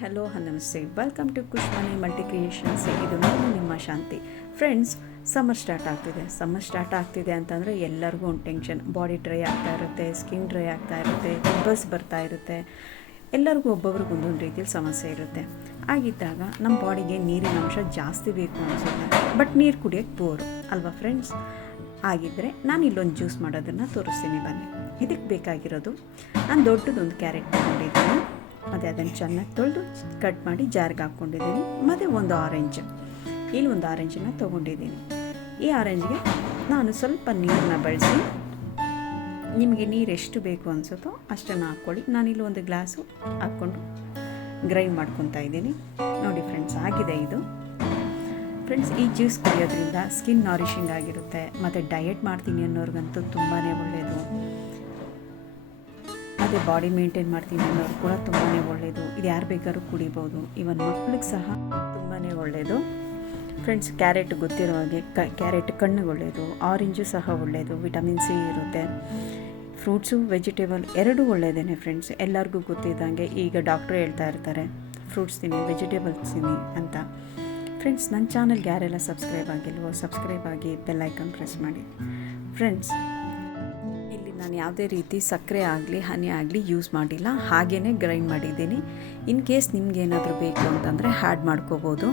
Hello ನಮಸ್ತೆ, welcome to ಕುಶ್ವಾನಿ multi creations. ಇದು ನಾನು ನಿಮ್ಮ ಶಾಂತಿ. ಫ್ರೆಂಡ್ಸ್, ಸಮ್ಮರ್ ಸ್ಟಾರ್ಟ್ ಆಗ್ತಿದೆ ಅಂತಂದರೆ ಎಲ್ಲರಿಗೂ ಒಂದು ಟೆನ್ಷನ್. ಬಾಡಿ ಡ್ರೈ ಆಗ್ತಾ ಇರುತ್ತೆ, ಸ್ಕಿನ್ ಡ್ರೈ ಆಗ್ತಾ ಇರುತ್ತೆ, ಪಿಂಪಲ್ಸ್ ಬರ್ತಾ ಇರುತ್ತೆ. ಎಲ್ಲರಿಗೂ ಒಬ್ಬೊಬ್ರಿಗೆ ಒಂದೊಂದು ರೀತಿಯಲ್ಲಿ ಸಮಸ್ಯೆ ಇರುತ್ತೆ. ಆಗಿದ್ದಾಗ ನಮ್ಮ ಬಾಡಿಗೆ ನೀರಿನ ಅಂಶ ಜಾಸ್ತಿ ಬೇಕು ಅನಿಸುತ್ತೆ, ಬಟ್ ನೀರು ಕುಡಿಯೋಕ್ಕೆ ಬೋರು ಅಲ್ವಾ ಫ್ರೆಂಡ್ಸ್? ಆಗಿದ್ದರೆ ನಾನು ಇಲ್ಲೊಂದು ಜ್ಯೂಸ್ ಮಾಡೋದನ್ನು ತೋರಿಸ್ತೀನಿ ಬನ್ನಿ. ಇದಕ್ಕೆ ಬೇಕಾಗಿರೋದು, ನಾನು ದೊಡ್ಡದೊಂದು ಕ್ಯಾರೆಟ್ ತೊಗೊಂಡಿದ್ದೀನಿ, ಮತ್ತು ಅದನ್ನು ಚೆನ್ನಾಗಿ ತೊಳೆದು ಕಟ್ ಮಾಡಿ ಜಾರ್ಗೆ ಹಾಕ್ಕೊಂಡಿದ್ದೀನಿ. ಮತ್ತು ಒಂದು ಆರೆಂಜನ್ನು ತೊಗೊಂಡಿದ್ದೀನಿ. ಈ ಆರೆಂಜ್ಗೆ ನಾನು ಸ್ವಲ್ಪ ನೀರನ್ನ ಬಳಸಿ, ನಿಮಗೆ ನೀರು ಎಷ್ಟು ಬೇಕು ಅನಿಸುತ್ತೋ ಅಷ್ಟನ್ನು ಹಾಕ್ಕೊಳ್ಳಿ. ನಾನಿಲ್ಲಿ ಒಂದು ಗ್ಲಾಸು ಹಾಕ್ಕೊಂಡು ಗ್ರೈಂಡ್ ಮಾಡ್ಕೊತಾ ಇದ್ದೀನಿ. ನೋಡಿ ಫ್ರೆಂಡ್ಸ್, ಆಗಿದೆ ಇದು. ಫ್ರೆಂಡ್ಸ್, ಈ ಜ್ಯೂಸ್ ಕುಡಿಯೋದ್ರಿಂದ ಸ್ಕಿನ್ ನಾರಿಷಿಂಗ್ ಆಗಿರುತ್ತೆ, ಮತ್ತು ಡಯಟ್ ಮಾಡ್ತೀನಿ ಅನ್ನೋರಿಗಂತೂ ತುಂಬಾ ಒಳ್ಳೆಯದು. ಅದೇ ಬಾಡಿ ಮೇಂಟೈನ್ ಮಾಡ್ತೀನಿ ಅನ್ನೋರು ಕೂಡ ತುಂಬಾ ಒಳ್ಳೆಯದು. ಇದು ಯಾರು ಬೇಕಾದ್ರೂ ಕುಡಿಬೋದು, ಇವನ್ ಮಕ್ಳಿಗೆ ಸಹ ತುಂಬಾ ಒಳ್ಳೆಯದು. ಫ್ರೆಂಡ್ಸ್, ಕ್ಯಾರೆಟ್ ಗೊತ್ತಿರೋ ಹಾಗೆ ಕ್ಯಾರೆಟ್ ಕಣ್ಣಿಗೆ ಒಳ್ಳೆಯದು, ಆರೆಂಜು ಸಹ ಒಳ್ಳೆಯದು, ವಿಟಮಿನ್ ಸಿ ಇರುತ್ತೆ. ಫ್ರೂಟ್ಸು ವೆಜಿಟೇಬಲ್ ಎರಡೂ ಒಳ್ಳೆಯದೇ ಫ್ರೆಂಡ್ಸ್. ಎಲ್ಲರಿಗೂ ಗೊತ್ತಿದ್ದಂಗೆ ಈಗ ಡಾಕ್ಟ್ರು ಹೇಳ್ತಾ ಇರ್ತಾರೆ, ಫ್ರೂಟ್ಸ್ ತಿನ್ನಿ, ವೆಜಿಟೇಬಲ್ಸ್ ತಿನ್ನಿ ಅಂತ. ಫ್ರೆಂಡ್ಸ್, ನನ್ನ ಚಾನಲ್ಗೆ ಯಾರೆಲ್ಲ ಸಬ್ಸ್ಕ್ರೈಬ್ ಆಗಿ ಬೆಲ್ ಐಕಾನ್ ಪ್ರೆಸ್ ಮಾಡಿ. ಫ್ರೆಂಡ್ಸ್, ಇಲ್ಲಿ ನಾನು ಯಾವುದೇ ರೀತಿ ಸಕ್ಕರೆ ಆಗಲಿ ಹನಿ ಆಗಲಿ ಯೂಸ್ ಮಾಡಿಲ್ಲ, ಹಾಗೇ ಗ್ರೈಂಡ್ ಮಾಡಿದ್ದೀನಿ. ಇನ್ ಕೇಸ್ ನಿಮ್ಗೆ ಏನಾದರೂ ಬೇಕು ಅಂತಂದರೆ ಆ್ಯಡ್ ಮಾಡ್ಕೋಬೋದು.